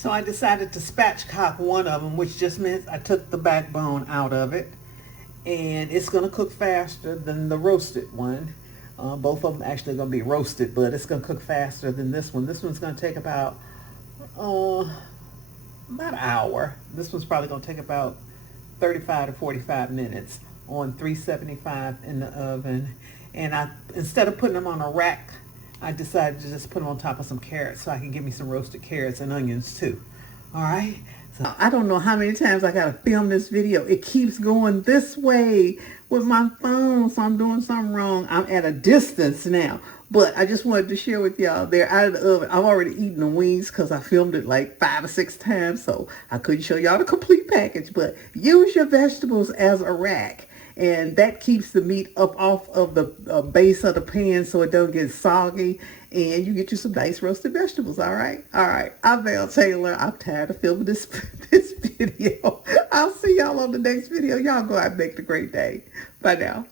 So I decided to spatchcock one of them, which just means I took the backbone out of it. And it's going to cook faster than the roasted one. Both of them actually going to be roasted, but it's going to cook faster than this one. This one's going to take uh, about an hour. This one's probably going to take about 35 to 45 minutes on 375 in the oven. And instead of putting them on a rack, I decided to just put them on top of some carrots so I can get me some roasted carrots and onions too. All right. So I don't know how many times I got to film this video. It keeps going this way with my phone, so I'm doing something wrong. I'm at a distance now. But I just wanted to share with y'all, they're out of the oven. I've already eaten the wings because I filmed it like 5 or 6 times, so I couldn't show y'all the complete package. But use your vegetables as a rack. And that keeps the meat up off of the base of the pan so it don't get soggy. And you get you some nice roasted vegetables, all right? All right, I'm Val Taylor. I'm tired of filming this video. I'll see y'all on the next video. Y'all go out and make it a great day. Bye now.